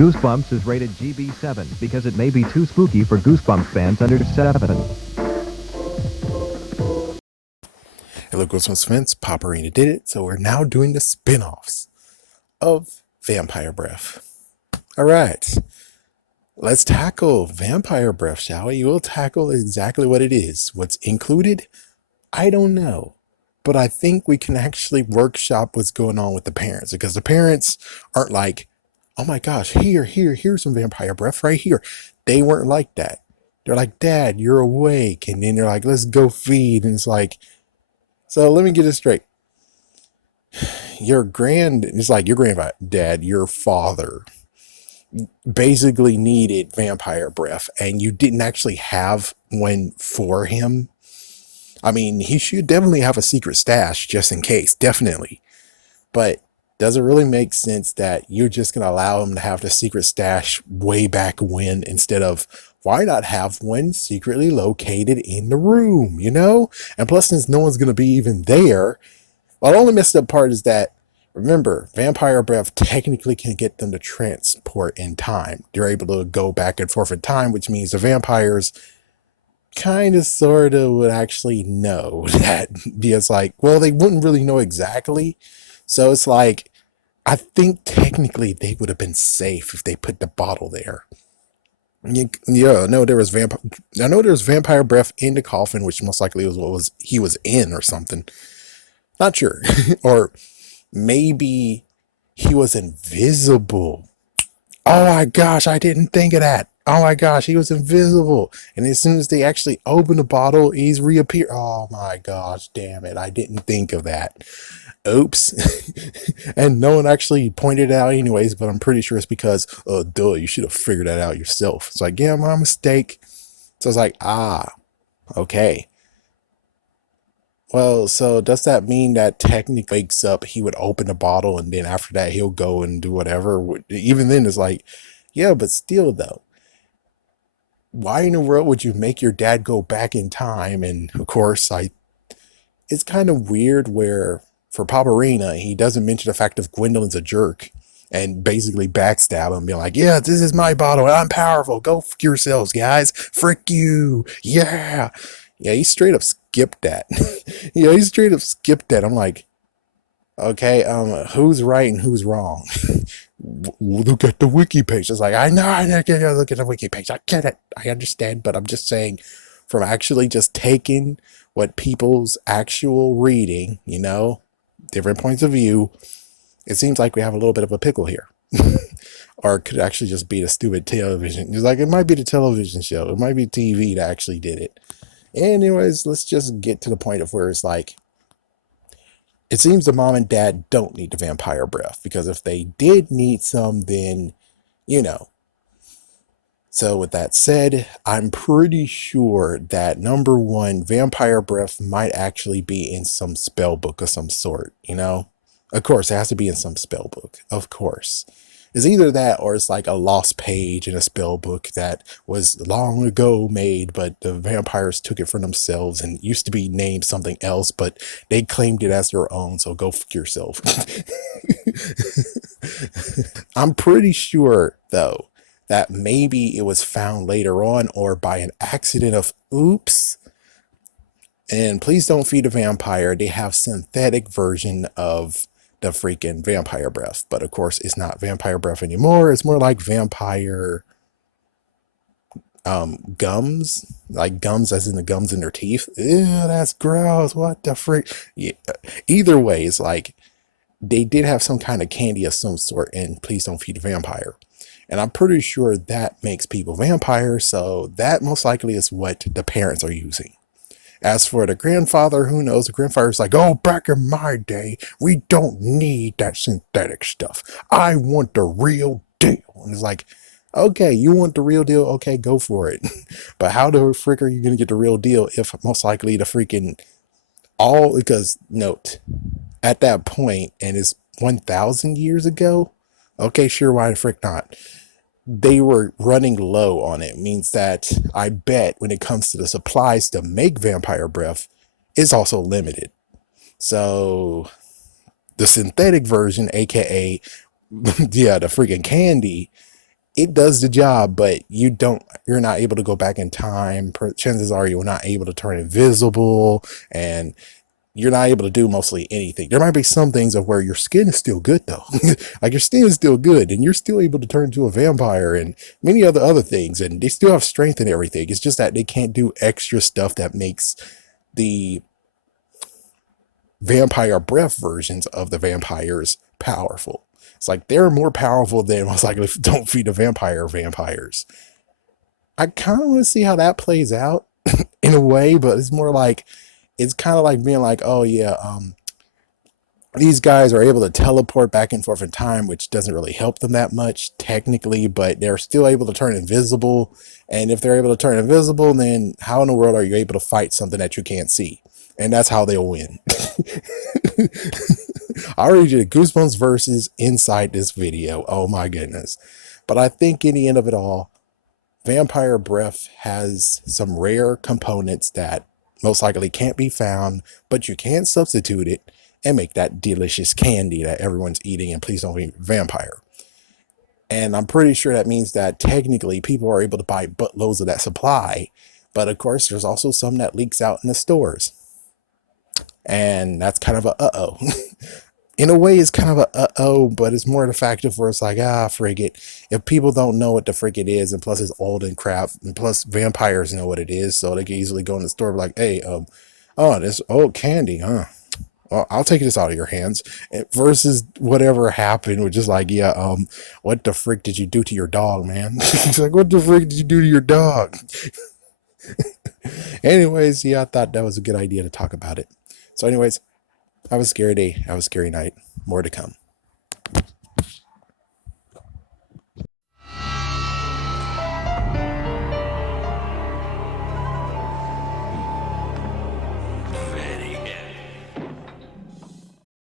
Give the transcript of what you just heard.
Goosebumps is rated GB7 because it may be too spooky for Goosebumps fans under 7. Hello, Goosebumps fans. Papa Arena did it, so we're now doing the spin-offs of Vampire Breath. All right, let's tackle Vampire Breath, shall we? We'll tackle exactly what it is. What's included? I don't know. But I think we can actually workshop what's going on with the parents, because the parents aren't like, oh my gosh, here's some Vampire Breath right here. They weren't like that. They're like, Dad, you're awake. And then they're like, let's go feed. And it's like, so let me get it straight. Your granddad, your father basically needed vampire breath, and you didn't actually have one for him. I mean, he should definitely have a secret stash just in case, definitely. But does it really make sense that you're just going to allow him to have the secret stash way back when, instead of, why not have one secretly located in the room, you know? And plus, since no one's going to be even there, well, the only messed up part is that, remember, vampire breath technically can get them to transport in time. They're able to go back and forth in time, which means the vampires kind of sort of would actually know that. It's like, well, they wouldn't really know exactly. So it's like, I think technically they would have been safe if they put the bottle there. Yeah, I know there was vampire breath in the coffin, which most likely was what he was in or something. Not sure. Or maybe he was invisible. Oh my gosh, I didn't think of that. Oh my gosh, he was invisible. And as soon as they actually open the bottle, he's reappeared. Oh my gosh, damn it. I didn't think of that. Oops. And no one actually pointed it out anyways, but I'm pretty sure it's because, duh, you should have figured that out yourself. It's like, yeah, my mistake. So it's like, okay. Well, so does that mean that technically wakes up, he would open the bottle, and then after that he'll go and do whatever? Even then it's like, yeah, but still though, why in the world would you make your dad go back in time? And of course, it's kind of weird where for Paparina, he doesn't mention the fact of Gwendolyn's a jerk and basically backstab him, being like, yeah, this is my bottle and I'm powerful. Go f yourselves, guys. Frick you. Yeah. Yeah, he straight up skipped that. Yeah, he straight up skipped that. I'm like, okay, who's right and who's wrong? Look at the wiki page. It's like, I know, look at the wiki page. I get it. I understand, but I'm just saying, from actually just taking what people's actual reading, different points of view, it seems like we have a little bit of a pickle here. Or it could actually just be the stupid television. It's like, it might be the television show. It might be TV that actually did it. Anyways, let's just get to the point of where it's like, it seems the mom and dad don't need the vampire breath, because if they did need some, then, So with that said, I'm pretty sure that number one, vampire breath might actually be in some spell book of some sort, Of course, it has to be in some spell book, of course. It's either that or it's like a lost page in a spell book that was long ago made, but the vampires took it for themselves and used to be named something else, but they claimed it as their own, so go f yourself. I'm pretty sure, though, that maybe it was found later on or by an accident of oops. And please don't feed a vampire. They have synthetic version of the freaking vampire breath, but of course it's not vampire breath anymore. It's more like vampire gums, like gums as in the gums in their teeth. Ew, that's gross. What the freak? Yeah. Either way, it's like they did have some kind of candy of some sort, and please don't feed a vampire. And I'm pretty sure that makes people vampires, so that most likely is what the parents are using. As for the grandfather, who knows? The grandfather's like, oh, back in my day, we don't need that synthetic stuff. I want the real deal. And it's like, okay, you want the real deal? Okay, go for it. But how the frick are you going to get the real deal if most likely the freaking because note, at that point, and it's 1,000 years ago, okay, sure, why the frick not? They were running low on it. Means that I bet when it comes to the supplies to make vampire breath, it's also limited. So the synthetic version, aka the freaking candy, it does the job, but you're not able to go back in time. Chances are you're not able to turn invisible, and you're not able to do mostly anything. There might be some things of where your skin is still good though. Like your skin is still good and you're still able to turn into a vampire and many other things, and they still have strength and everything. It's just that they can't do extra stuff that makes the vampire breath versions of the vampires powerful. It's like they're more powerful than most likely don't feed the vampires. I kind of want to see how that plays out in a way, but it's more like it's kind of like being like, oh yeah, these guys are able to teleport back and forth in time, which doesn't really help them that much technically, but they're still able to turn invisible. And if they're able to turn invisible, then how in the world are you able to fight something that you can't see? And that's how they'll win. I already did Goosebumps versus inside this video. Oh my goodness. But I think in the end of it all, Vampire Breath has some rare components that most likely can't be found, but you can substitute it and make that delicious candy that everyone's eating. And please don't be vampire. And I'm pretty sure that means that technically people are able to buy buttloads of that supply. But of course, there's also some that leaks out in the stores. And that's kind of a uh-oh. In a way, it's kind of a uh-oh, but it's more the fact of where it's like, frig it. If people don't know what the frick it is, and plus it's old and crap, and plus vampires know what it is, so they can easily go in the store and be like, hey, oh, this old candy, huh? Well, I'll take this out of your hands. Versus whatever happened, which is like, yeah, what the frick did you do to your dog, man? It's like, what the frick did you do to your dog? Anyways, yeah, I thought that was a good idea to talk about it. So anyways, have a scary day, have a scary night. More to come.